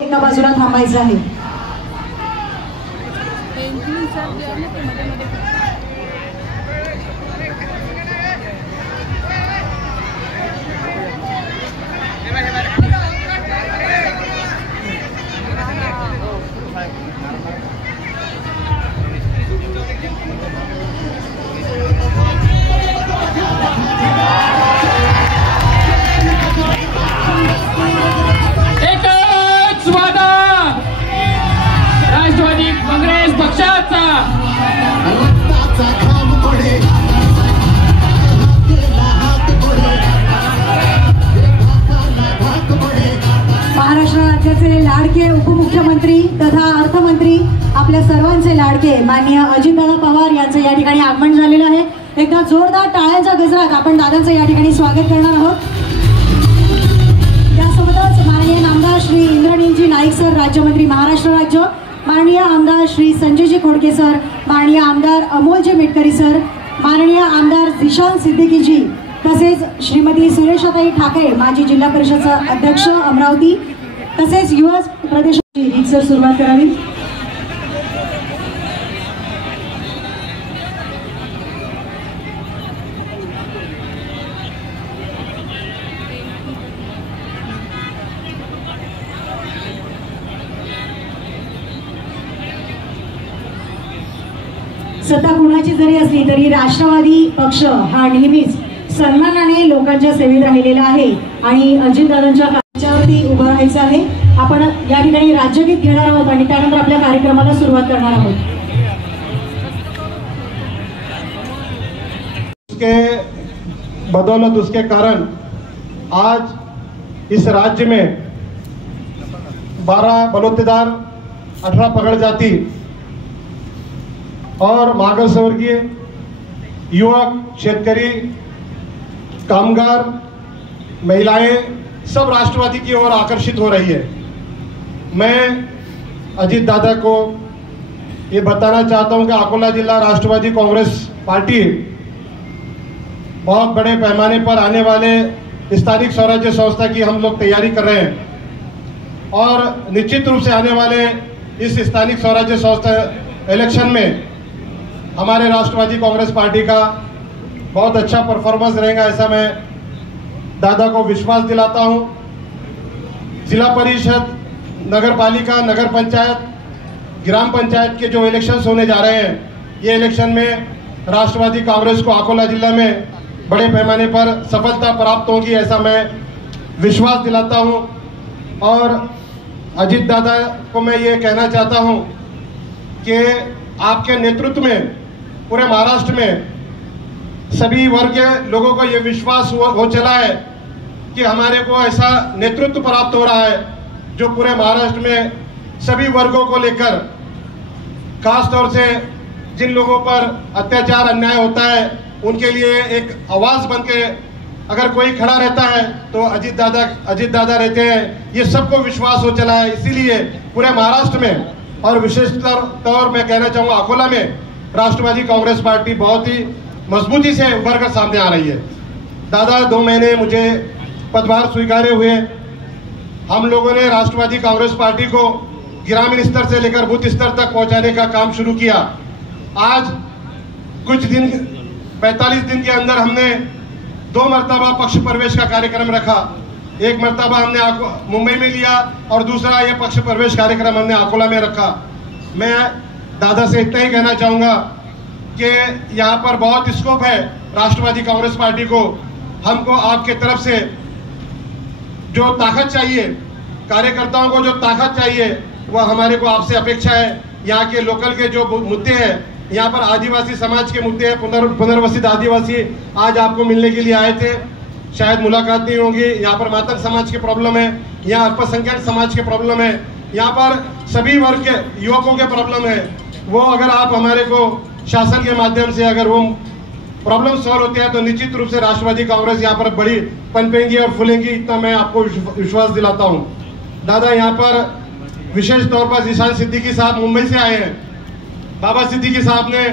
एका बाजूला थांबायचं आहे। राष्ट्रवादी काँग्रेस पक्षाचा महाराष्ट्र राज्याचे लाडके उपमुख्यमंत्री तथा अर्थमंत्री आपल्या सर्वांचे लाडके माननीय अजितदादा पवार यांचं या ठिकाणी आगमन झालेलं आहे। एकदा जोरदार टाळ्यांच्या गजरात आपण दादांचं या ठिकाणी स्वागत करणार आहोत। त्यासोबतच माननीय नामदार श्री इंद्रनीलजी नाईक सर राज्यमंत्री महाराष्ट्र राज्य, माननीय आमदार श्री संजयजी खोडके सर, माननीय आमदार अमोलजी मेटकरी सर, माननीय आमदार झिशान सिद्दीकीजी तसेच श्रीमती सुरेशाताई ठाकरे माजी जिल्हा परिषदचा अध्यक्ष अमरावती तसेच युवा प्रदेशाची रीतसर सुरुवात करावी। सत्ता कुणाची जरी असली तरी राष्ट्रवादी पक्ष हा नेहमीच सन्मानाने लोकांच्या सेवेत राहिलेला आहे आणि अजितदादांच्या कार्यावरती उभं राहायचं आहे। आपण या ठिकाणी राज्यगीत घेणार आहोत आणि त्यानंतर आपल्या कार्यक्रमाला सुरुवात करणार आहोत। उसके बदौलत उसके कारण आज इस राज्य में 12 बलौतेदार, 18 पगड़ जाति और मागासवर्गीय, युवक, शेतकरी, कामगार, महिलाएं सब राष्ट्रवादी की ओर आकर्षित हो रही है। मैं अजीत दादा को ये बताना चाहता हूं कि अकोला जिला राष्ट्रवादी कांग्रेस पार्टी बहुत बड़े पैमाने पर आने वाले स्थानिक स्वराज्य संस्था की हम लोग तैयारी कर रहे हैं और निश्चित रूप से आने वाले इस स्थानिक स्वराज्य संस्था इलेक्शन में हमारे राष्ट्रवादी कांग्रेस पार्टी का बहुत अच्छा परफॉर्मेंस रहेगा, ऐसा मैं दादा को विश्वास दिलाता हूं। जिला परिषद, नगर पालिका, नगर पंचायत, ग्राम पंचायत के जो इलेक्शंस होने जा रहे हैं, ये इलेक्शन में राष्ट्रवादी कांग्रेस को अकोला जिला में बड़े पैमाने पर सफलता प्राप्त होगी, ऐसा मैं विश्वास दिलाता हूं। और अजीत दादा को मैं ये कहना चाहता हूं कि आपके नेतृत्व में पूरे महाराष्ट्र में सभी वर्ग के लोगों को ये विश्वास हो चला है कि हमारे को ऐसा नेतृत्व प्राप्त हो रहा है जो पूरे महाराष्ट्र में सभी वर्गों को लेकर, खास तौर से जिन लोगों पर अत्याचार अन्याय होता है उनके लिए एक आवाज बनके अगर कोई खड़ा रहता है तो अजीत दादा रहते हैं। ये सबको विश्वास हो चला है, इसीलिए पूरे महाराष्ट्र में और विशेष तौर मैं कहना चाहूँगा अकोला में राष्ट्रवादी कांग्रेस पार्टी बहुत ही मजबूती से उभर कर सामने आ रही है। दादा 2 महीने मुझे पदभार स्वीकारे हुए हम लोगों ने राष्ट्रवादी कांग्रेस पार्टी को ग्रामीण स्तर से लेकर बूथ स्तर तक पहुंचाने का काम शुरू किया। आज कुछ दिन 45 दिन के अंदर हमने 2 मरतबा पक्ष प्रवेश का कार्यक्रम रखा। एक मरतबा हमने मुंबई में लिया और दूसरा ये पक्ष प्रवेश कार्यक्रम हमने अकोला में रखा। मैं दादा से इतना ही कहना चाहूंगा कि यहाँ पर बहुत स्कोप है राष्ट्रवादी कांग्रेस पार्टी को। हमको आपके तरफ से जो ताकत चाहिए, कार्यकर्ताओं को जो ताकत चाहिए वह हमारे को आपसे अपेक्षा है। यहाँ के लोकल के जो मुद्दे हैं, यहाँ पर आदिवासी समाज के मुद्दे हैं, पुनर्वसित आदिवासी आज आपको मिलने के लिए आए थे, शायद मुलाकात नहीं होगी। यहाँ पर मातक समाज के प्रॉब्लम है, यहाँ अल्पसंख्यक समाज के प्रॉब्लम है, यहाँ पर सभी वर्ग के युवकों के प्रॉब्लम है। वो अगर आप हमारे को शासन के माध्यम से अगर वो प्रॉब्लम सॉल्व होते हैं तो निश्चित रूप से राष्ट्रवादी कांग्रेस यहाँ पर बड़ी पनपेंगी और फूलेंगी, इतना मैं आपको विश्वास दिलाता हूँ। दादा यहाँ पर विशेष तौर पर झिशान सिद्दीकी साहब मुंबई से आए हैं। बाबा सिद्दीकी साहब ने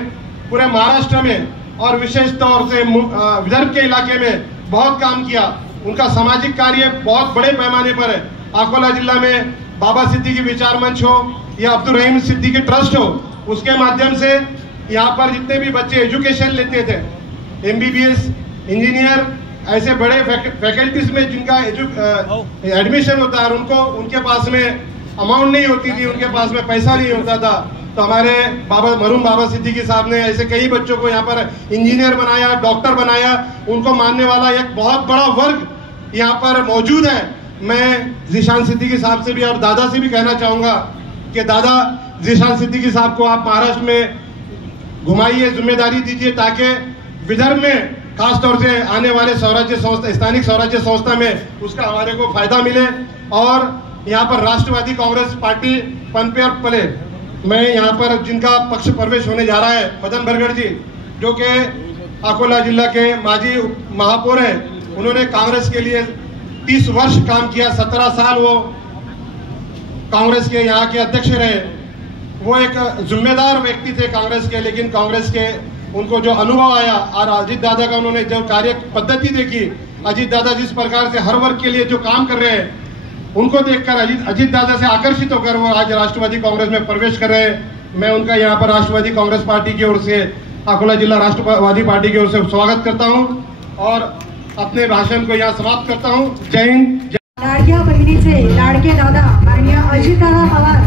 पूरे महाराष्ट्र में और विशेष तौर से विदर्भ के इलाके में बहुत काम किया। उनका सामाजिक कार्य बहुत बड़े पैमाने पर है। अकोला जिला में बाबा सिद्दीकी विचार मंच हो या अब्दुल रहीम सिद्दीकी ट्रस्ट हो, उसके माध्यम से यहाँ पर जितने भी बच्चे एजुकेशन लेते थे, MBBS, इंजीनियर, ऐसे बड़े फैकल्टीज में जिनका एडमिशन होता है, उनको उनके पास में अमाउंट नहीं होती थी, उनके पास में पैसा नहीं होता था, तो हमारे मरहूम बाबा सिद्दीकी साहब ने ऐसे कई बच्चों को यहाँ पर इंजीनियर बनाया, डॉक्टर बनाया। उनको मानने वाला एक बहुत बड़ा वर्ग यहाँ पर मौजूद है। मैं ज़ीशान सिद्दीकी साहब से भी और दादा से भी कहना चाहूंगा कि दादा, ज़ीशान सिद्दीकी साहब को आप महाराष्ट्र में घुमाइए, जिम्मेदारी दीजिए, ताकि विदर्भ में खासतौर से आने वाले स्वराज्य संस्था, स्थानिक स्वराज्य संस्था में उसका हमारे को फायदा मिले। और यहाँ पर राष्ट्रवादी कांग्रेस पार्टी पनपे और पले, मैं यहाँ पर जिनका पक्ष प्रवेश होने जा रहा है, मदन बरगढ़ जी, जो कि अकोला जिला के माजी महापौर हैं, उन्होंने कांग्रेस के लिए 30 वर्ष काम किया, 17 साल वो कांग्रेस के यहाँ के अध्यक्ष रहे। वो एक जिम्मेदार व्यक्ति थे कांग्रेस के, लेकिन कांग्रेस के उनको जो अनुभव आया और अजीत दादा का उन्होंने जो कार्य पद्धति देखी, अजीत दादा जिस प्रकार से हर वर्ग के लिए जो काम कर रहे हैं, उनको देखकर अजीत दादा से आकर्षित होकर वो आज राष्ट्रवादी कांग्रेस में प्रवेश कर रहे हैं। मैं उनका यहाँ पर राष्ट्रवादी कांग्रेस पार्टी की ओर से, अकोला जिला राष्ट्रवादी पार्टी की ओर से स्वागत करता हूँ और अपने भाषण को यहाँ समाप्त करता हूँ। जय हिंद। लाडक्या बहिणीचे लाडके दादा माननीय अजितदादा पवार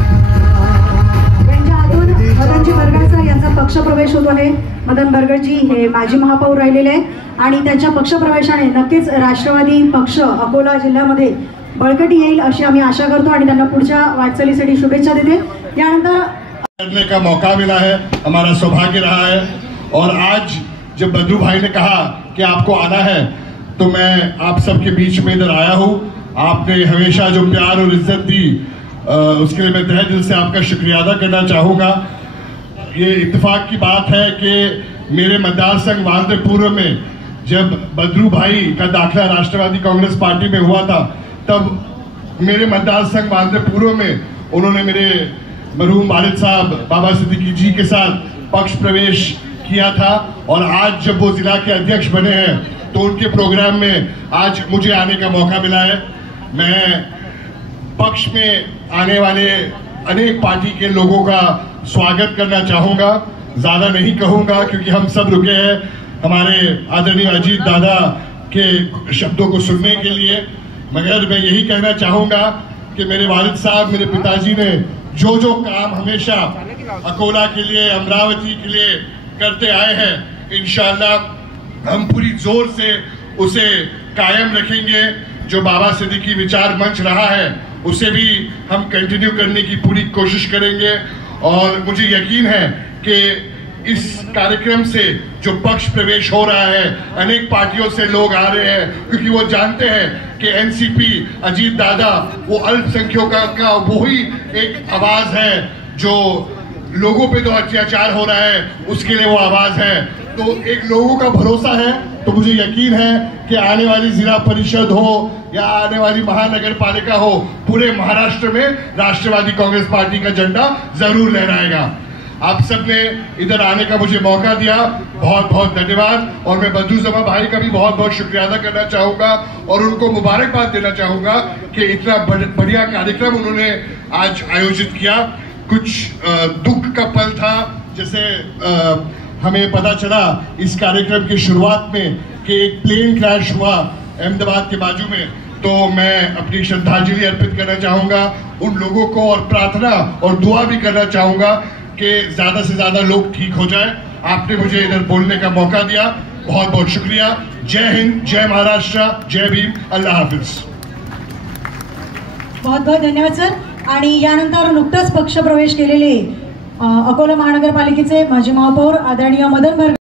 यांच्या हातून मदनजी बरगड सर यांचा पक्षप्रवेश होतो आहे। मदन बरगडजी हे माजी महापौर राहिलेले आणि त्यांच्या पक्षप्रवेशाने नक्कीच राष्ट्रवादी पक्ष अकोला जिल्ह्यामध्ये बळकटी येईल अशी आम्ही आशा करतो आणि त्यांना पुढच्या वाटचालीसाठी शुभेच्छा देते। यानंतर करने का मौका मिला है, हमारा सौभाग्य रहा है। और आज जब बद्रू भाई ने कहा कि आपको आना है, तो मैं आप सबके बीच में इधर आया हूँ। आपने हमेशा जो प्यार और इज्जत दी, उसके लिए मैं तहे दिल से आपका शुक्रिया अदा करना चाहूँगा। ये इत्तेफाक की बात है कि मेरे मतदार संघ वांद्रे पूर्व में जब बद्रू भाई का दाखिला राष्ट्रवादी कांग्रेस पार्टी में हुआ था, तब मेरे मतदार संघ वांद्रे पूर्व में उन्होंने मेरे मरहूम वालिद साहब बाबा सिद्दीकी जी के साथ पक्ष प्रवेश किया था। और आज जब वो जिला के अध्यक्ष बने हैं, तो उनके प्रोग्राम में आज मुझे आने का मौका मिला है। मैं पक्ष में आने वाले अनेक पार्टी के लोगों का स्वागत करना चाहूंगा। ज्यादा नहीं कहूंगा क्योंकि हम सब रुके हैं हमारे आदरणीय अजीत दादा के शब्दों को सुनने के लिए। मगर मैं यही कहना चाहूंगा कि मेरे वालिद साहब, मेरे पिताजी ने जो जो काम हमेशा अकोला के लिए, अमरावती के लिए करते आए हैं, इंशाअल्लाह हम पूरी जोर से उसे कायम रखेंगे। जो बाबा सिद्दीकी विचार मंच रहा है, उसे भी हम कंटिन्यू करने की पूरी कोशिश करेंगे। और मुझे यकीन है कि इस कार्यक्रम से जो पक्ष प्रवेश हो रहा है, अनेक पार्टियों से लोग आ रहे हैं, क्योंकि वो जानते हैं कि एनसीपी, अजीत दादा, वो अल्पसंख्यकों का वही एक आवाज है जो लोगों पे जो अत्याचार हो रहा है उसके लिए वो आवाज है। तो एक लोगों का भरोसा है, तो मुझे यकीन है कि आने वाली जिला परिषद हो या आने वाली महानगर पालिका हो, पूरे महाराष्ट्र में राष्ट्रवादी कांग्रेस पार्टी का झंडा जरूर लहराएगा। आप सबने इधर आने का मुझे मौका दिया, बहुत बहुत धन्यवाद। और मैं बद्रू जमा भाई का भी बहुत बहुत शुक्रिया अदा करना चाहूंगा और उनको मुबारकबाद देना चाहूंगा कि इतना बढ़िया कार्यक्रम उन्होंने आज आयोजित किया। कुछ दुख का पल था, जैसे हमें पता चला इस कार्यक्रम की शुरुआत में कि एक प्लेन क्रैश हुआ अहमदाबाद के बाजू में, तो मैं अपनी श्रद्धांजलि अर्पित करना चाहूंगा उन लोगों को और प्रार्थना और दुआ भी करना चाहूंगा कि ज्यादा से ज्यादा लोग ठीक हो जाए। आपने मुझे इधर बोलने का मौका दिया, बहुत बहुत शुक्रिया। जय हिंद, जय महाराष्ट्र, जय भीम, अल्लाह हाफिज। बहुत बहुत धन्यवाद सर। आणि यानंतर नुकताच पक्ष प्रवेश केलेले अकोला महानगरपालिकेचे माजी महापौर आदरणीय मदन बरगड।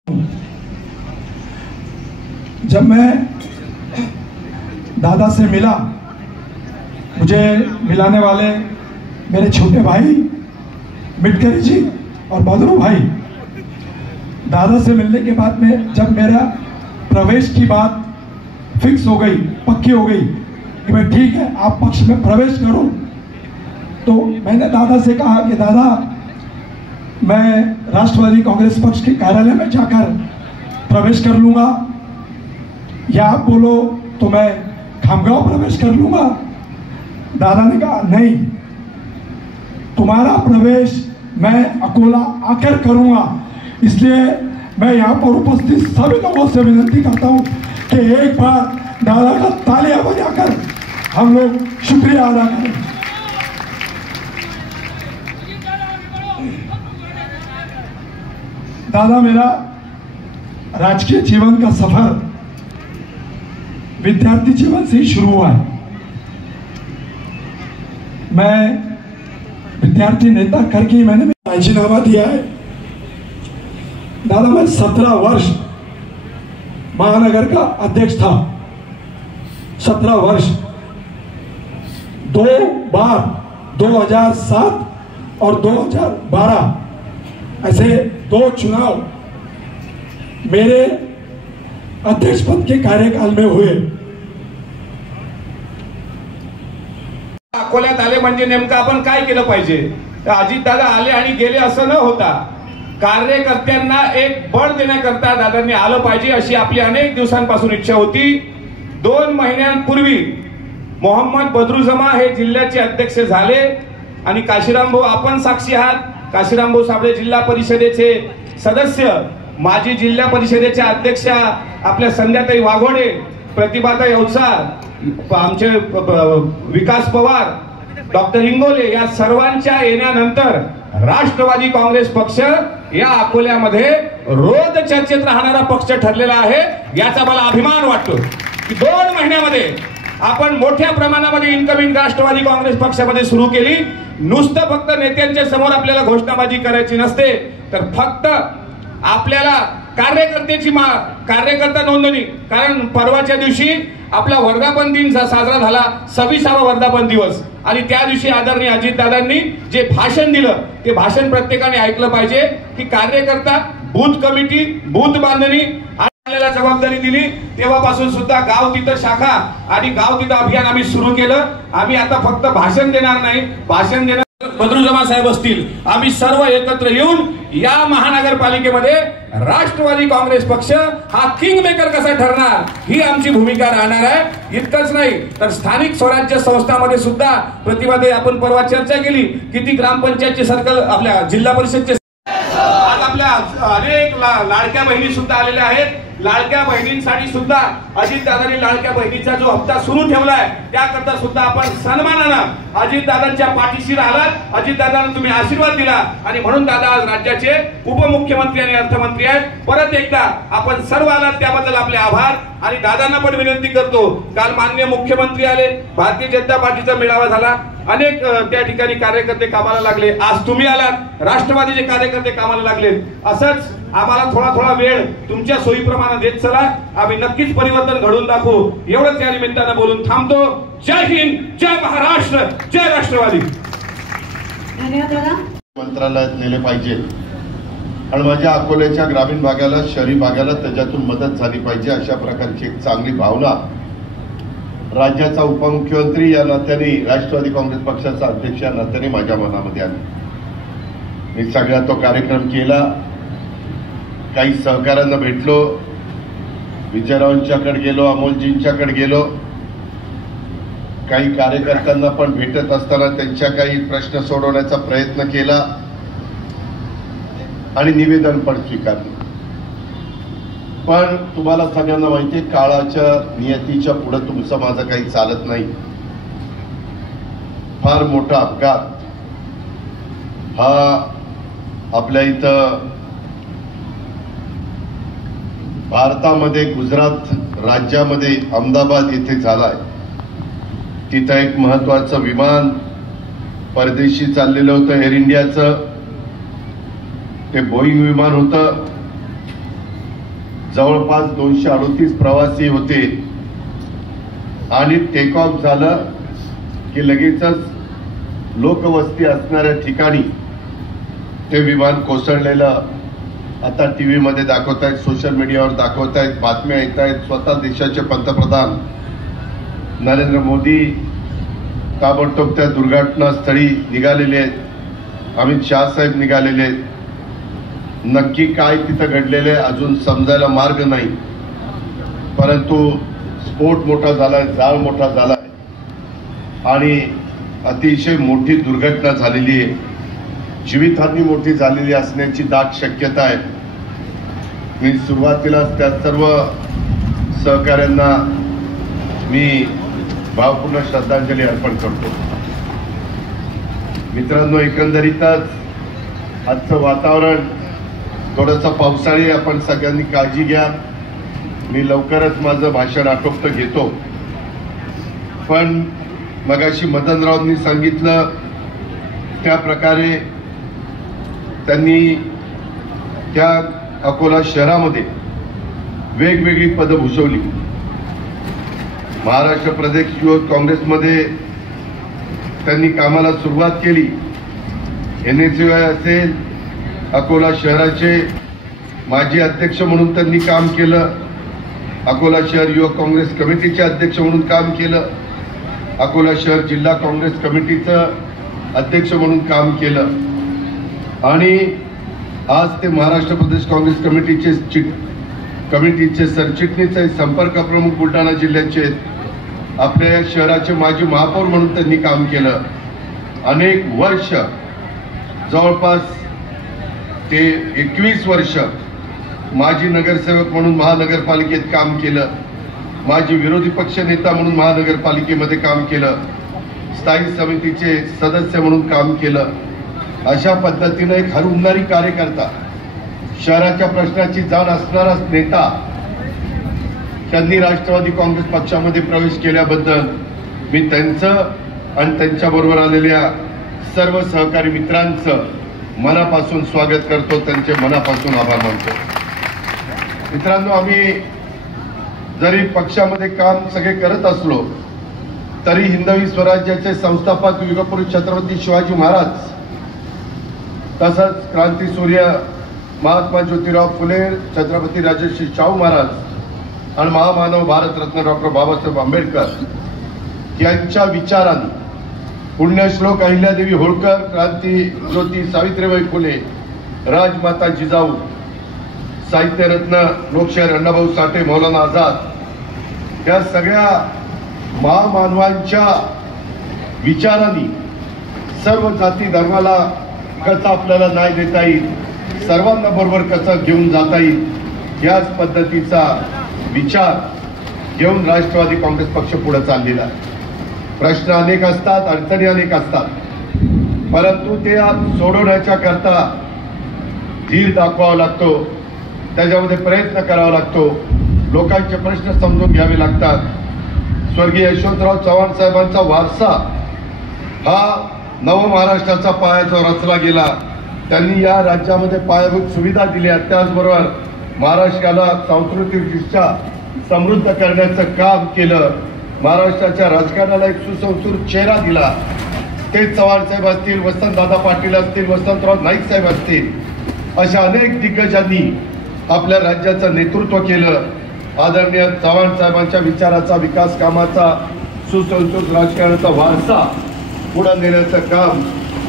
जब मैं दादा से मिला, मुझे मिलाने वाले मेरे छोटे भाई मिटकरी जी और बद्रू भाई, दादा से मिलने के बाद में जब मेरा प्रवेश की बात फिक्स हो गई, पक्की हो गई कि मैं ठीक है आप पक्ष में प्रवेश करो, तो मैंने दादा से कहा कि दादा मैं राष्ट्रवादी कांग्रेस पक्ष के कार्यालय में जाकर प्रवेश कर लूंगा, या आप बोलो तो मैं खामगांव प्रवेश कर लूंगा। दादा ने कहा नहीं, तुम्हारा प्रवेश मैं अकोला आकर करूंगा। इसलिए मैं यहाँ पर उपस्थित सभी लोगों से विनती करता हूँ कि एक बार दादा का तालियां बजाकर हम लोग शुक्रिया अदा करें। दादा, मेरा राजकीय जीवन का सफर विद्यार्थी जीवन से ही शुरू हुआ है। मैं विद्यार्थी नेता करके ही मैंने राजीनामा दिया है। दादा, मैं 17 वर्ष महानगर का अध्यक्ष था। 17 वर्ष, 2 बार 2007 और 2012 ऐसे 2 चुनाव मेरे अध्यक्ष पद के कार्यकाल में हुए। अकोल्यात आले म्हणजे नेमकं आपण काय केलं पाहिजे? अजितदादा आले आणि गेले असं न होता कार्यकर्त्यांना एक बळ देण्याकरता दादांनी आलं पाहिजे अशी आपली अनेक दिवसांपासून इच्छा होती। 2 महिन्यांपूर्वी मोहम्मद बदरुजमा हे जिल्ह्याचे अध्यक्ष झाले आणि काशीराम भाऊ आपण साक्षी आहात। काशीराम भाऊ साबळे जिल्हा परिषदेचे सदस्य, माजी जिल्हा परिषदेच्या अध्यक्षा आपल्या संध्याताई वाघोडे, प्रतिभाताई अवसार, आमचे विकास पवार, डॉक्टर इंगोले या सर्वांच्या येण्यानंतर राष्ट्रवादी काँग्रेस पक्ष या अकोल्यामध्ये रोज चर्चेत राहणारा पक्ष ठरलेला आहे। याचा मला अभिमान वाटतो की 2 महिन्यामध्ये आपण मोठ्या प्रमाणामध्ये इन्कमिंग राष्ट्रवादी काँग्रेस पक्षामध्ये सुरू केली। नुसतं फक्त नेत्यांच्या समोर आपल्याला घोषणाबाजी करायची नसते, तर फक्त आपल्याला कार्यकर्ता नोंदणी, कारण परवाच्या दिवशी आपला वर्धापन दिन साजरा झाला, 26वा वर्धापन दिवस, आणि त्या दिवशी आदरणीय अजितदादांनी जे भाषण दिलं ते भाषण प्रत्येकाने ऐकलं पाहिजे की कार्यकर्ता, बूथ कमिटी, बूथ बांधणी आपल्याला जबाबदारी दिली। तेव्हापासून सुद्धा गाव तिथं शाखा आणि गाव तिथं अभियान आम्ही सुरू केलं। आम्ही आता फक्त भाषण देणार नाही, भाषण देणार बदरुजमा साहेब असतील, आम्ही सर्व एकत्र येऊन या महानगरपालिकेमध्ये राष्ट्रवादी काँग्रेस पक्ष हा किंग मेकर कसा ठरणार ही आमची भूमिका राहणार आहे। इतकंच नाही तर स्थानिक स्वराज्य संस्थांमध्ये सुद्धा प्रतिभाताई आपण परवा चर्चा केली, किती ग्रामपंचायतचे सर्कल, आपल्या जिल्हा परिषदचे आज आपल्या अनेक लाडक्या बहिणी सुद्धा आलेल्या आहेत। लाडक्या बहिणींसाठी सुद्धा अजितदादांनी लाडक्या बहिणीचा जो हप्ता सुरू ठेवलाय त्याकरता सुद्धा आपण सन्मानानं अजितदादांच्या पाठीशी राहिलात, अजितदादांना तुम्ही आशीर्वाद दिला आणि म्हणून दादा आज राज्याचे उपमुख्यमंत्री आणि अर्थमंत्री आहेत। परत एकदा आपण सर्व आलात त्याबद्दल आपले आभार आणि दादांना पण विनंती करतो, काल माननीय मुख्यमंत्री आले, भारतीय जनता पार्टीचा मेळावा झाला, अनेक त्या ठिकाणी कार्यकर्ते कामाला लागले, आज तुम्ही आलात, राष्ट्रवादीचे कार्यकर्ते कामाला लागले। असंच आम्हाला थोडा वेळ तुमच्या सोयीप्रमाणे देत चला, आम्ही नक्कीच परिवर्तन घडवून दाखवू। एवढंच या निमित्तानं बोलून थांबतो। जय हिंद, जय महाराष्ट्र, जय राष्ट्रवादी। धन्यवाद दादा। मंत्रालयात नेले पाहिजे आणि माझ्या अकोल्याच्या ग्रामीण भागाला, शहरी भागाला त्याच्यातून मदत झाली पाहिजे अशा प्रकारची एक चांगली भावना राज्याचा उपमुख्यमंत्री या नात्याने, राष्ट्रवादी काँग्रेस पक्षाचा अध्यक्ष या नात्याने माझ्या मनामध्ये आली। मी सगळा तो कार्यक्रम केला, काही सहकाऱ्यांना भेटलो, विजयरावांच्याकडे गेलो, अमोलजींच्याकडे गेलो, काही कार्यकर्त्यांना पण भेटत असताना त्यांच्या काही प्रश्न सोडवण्याचा प्रयत्न केला आणि निवेदन पण स्वीकारलं। पण तुम्हाला सगळ्यांना माहिती आहे, काळाच्या नियतीच्या पुढे तुमचं माझं काही चालत नाही। फार मोठा अपघात हा आपल्या इथं भारतामध्ये, गुजरात राज्यामध्ये अहमदाबाद येथे झालाय। तिथं एक महत्वाचं विमान परदेशी चाललेलं होतं, एअर इंडियाचं, ते बोईंग विमान होतं। जवळपास 238 प्रवासी होते आणि टेक ऑफ झालं की लगेचच लोकवस्ती असणाऱ्या ठिकाणी ते विमान कोसळलेलं आता टीव्ही मध्ये दाखवतायत, सोशल मीडियावर दाखवतायत, बातम्या येत आहेत। स्वतः देशाचे पंतप्रधान नरेंद्र मोदी ताबडतोब त्या दुर्घटनास्थळी निघालेले आहेत, अमित शाह साहेब निघालेले आहेत। नक्की काय तिथं घडलेले अजून समजायला मार्ग नाही, परंतु स्फोट मोठा झालाय, जाळ मोठा झालाय आणि अतिशय मोठी दुर्घटना झालेली आहे. जीवितहानी मोठी झालेली असण्याची दाट शक्यता आहे. मी सुरुवातीला त्या सर्व सहकाऱ्यांना मी भावपूर्ण श्रद्धांजली अर्पण करतो. मित्रांनो, एकंदरीतच आजचं वातावरण थोडंसं पावसाळी, आपण सगळ्यांनी काळजी घ्या. मी लवकरच माझं भाषण आटोपतं घेतो. पण मगाशी मदनरावांनी सांगितलं त्या प्रकारे त्यांनी त्या अकोला शहरामध्ये वेगवेगळी पदं भूषवली. महाराष्ट्र प्रदेश युवक काँग्रेसमध्ये त्यांनी कामाला सुरुवात केली. NSY असेल, अकोला शहराचे माजी अध्यक्ष म्हणून त्यांनी काम केलं. अकोला शहर युवक काँग्रेस कमिटीचे अध्यक्ष म्हणून काम केलं. अकोला शहर जिल्हा काँग्रेस कमिटीचं अध्यक्ष म्हणून काम केलं. आणि आज ते महाराष्ट्र प्रदेश काँग्रेस कमिटीचे सरचिटणीस आहे, संपर्क प्रमुख बुलढाणा जिल्ह्याचे आहेत. आपल्या या शहराचे माजी महापौर म्हणून त्यांनी काम केलं. अनेक वर्ष, जवळपास ते 21 वर्ष माजी नगरसेवक म्हणून महानगरपालिकेत काम केलं. माजी विरोधी पक्ष नेता म्हणून महानगरपालिकेमध्ये काम केलं. स्थायी समितीचे सदस्य म्हणून काम केलं. अशा पद्धतीनं एक हरहुन्नरी कार्यकर्ता, शहराच्या प्रश्नाची जाण असणारा नेता त्यांनी राष्ट्रवादी काँग्रेस पक्षामध्ये प्रवेश केल्याबद्दल मी त्यांचं आणि त्यांच्याबरोबर आलेल्या सर्व सहकारी मित्रांचं मनापासून स्वागत करतो. त्यांचे मनापासून आभार मानतो. मित्रांनो, आम्ही जरी पक्षामध्ये काम सगळे करत असलो तरी हिंदवी स्वराज्याचे संस्थापक युगपुरुष छत्रपती शिवाजी महाराज, तसंच क्रांतीसूर्य महात्मा ज्योतिराव फुले, छत्रपती राजर्षी शाहू महाराज आणि महामानव भारतरत्न डॉक्टर बाबासाहेब आंबेडकर यांच्या विचारांनी पुण्यश्लोक अहिल्यादेवी होळकर, क्रांती ज्योती सावित्रीबाई फुले, राजमाता जिजाऊ, साहित्यरत्न लोकशाहीर अण्णाभाऊ साठे, मौलाना आझाद या सगळ्या महामानवांच्या विचारांनी सर्व जाती धर्माला कसा आपल्याला न्याय देता येईल, सर्वांना बरोबर कसं घेऊन जाता येईल, याच पद्धतीचा विचार घेऊन राष्ट्रवादी काँग्रेस पक्ष पुढे चाललेला आहे. प्रश्न अनेक असतात, अडचणी अनेक असतात, परंतु ते सोडवण्याच्या करता धीर दाखवावा लागतो. त्याच्यामध्ये प्रयत्न करावा लागतो. लोकांचे प्रश्न समजून घ्यावे लागतात. स्वर्गीय यशवंतराव चव्हाण साहेबांचा वारसा हा नव महाराष्ट्राचा पायाचा रचला गेला. त्यांनी या राज्यामध्ये पायाभूत सुविधा दिल्या, त्याचबरोबर महाराष्ट्राला सांस्कृतिकदृष्ट्या समृद्ध करण्याचं काम केलं. महाराष्ट्राच्या राजकारणाला एक सुसंस्कृत चेहरा दिला. ते चव्हाण साहेब असतील, वसंतदादा पाटील असतील, वसंतराव नाईक साहेब असतील, अशा अनेक दिग्गजांनी आपल्या राज्याचं नेतृत्व केलं. आदरणीय चव्हाण साहेबांच्या विचाराचा, विकास कामाचा, सुसंस्कृत राजकारणाचा वारसा पुढे नेण्याचं काम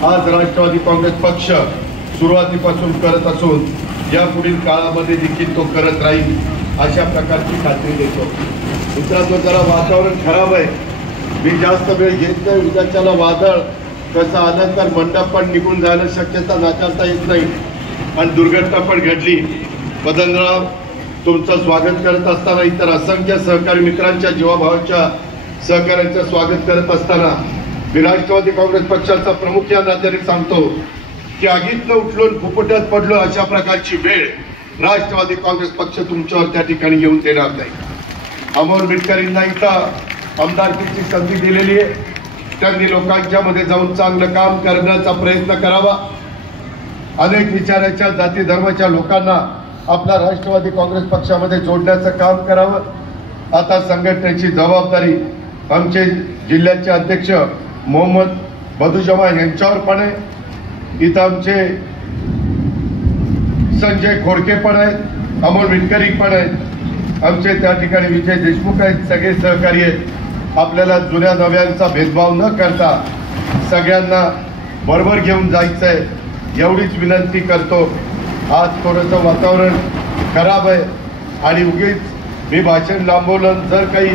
आज राष्ट्रवादी काँग्रेस पक्ष सुरुवातीपासून करत असून यापुढील काळामध्ये देखील तो करत राहील, अशा प्रकारची खात्री देतो. मित्रांनो, जरा वातावरण खराब आहे. मी जास्त वेळ घेत नाही. उद्याच्याला वादळ कसं आलं तर मंडप पण निघून जायला शक्यता नाकारता येत नाही आणि दुर्घटना पण घडली. मदनराव, तुमचं स्वागत करत असताना, इतर असंख्य सहकारी मित्रांच्या जीवाभावाच्या सहकार्यांचं स्वागत करत असताना मी राष्ट्रवादी काँग्रेस पक्षाचा प्रमुख या नात्याने सांगतो की आगीतनं उठलून फुफुट्यात पडलो अशा प्रकारची वेळ राष्ट्रवादी काँग्रेस पक्ष तुमच्यावर त्या ठिकाणी येऊन देणार नाही. अमोल मिटकरींना इथं आमदारकीची संधी दिलेली आहे. त्यांनी लोकांच्या मध्ये जाऊन चांगलं काम करण्याचा प्रयत्न करावा. अनेक विचाराच्या, जाती धर्माच्या लोकांना आपला राष्ट्रवादी काँग्रेस पक्षामध्ये जोडण्याचं काम करावं. आता संघटनेची जबाबदारी आमचे जिल्ह्याचे अध्यक्ष मोहम्मद बदुजमा यांच्यावर पण आहे. इथं आमचे संजय खोडके पण आहेत, अमोल मिटकरी पण आहेत, आमचे त्या ठिकाणी विजय देशमुख आहेत. सगळे सहकारी आहेत. आपल्याला जुन्या नव्यांचा भेदभाव न करता सगळ्यांना बरोबर घेऊन जायचंय, एवढीच विनंती करतो. आज थोडंसं वातावरण खराब आहे आणि उगीच मी भाषण लांबवलं. जर काही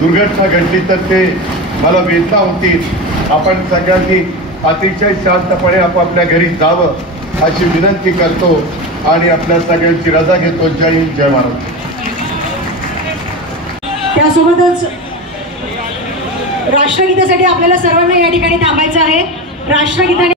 दुर्घटना घडली तर ते मला वेदना होतील. आपण सगळ्यांनी अतिशय शांतपणे आपापल्या घरी जावं अशी विनंती करतो आणि आपल्या सगळ्यांची रजा घेतो. जय हिंद, जय महाराष्ट्र. त्यासोबतच राष्ट्रगीतासाठी आपल्याला सर्वांना या ठिकाणी थांबायचं आहे. राष्ट्रगीताने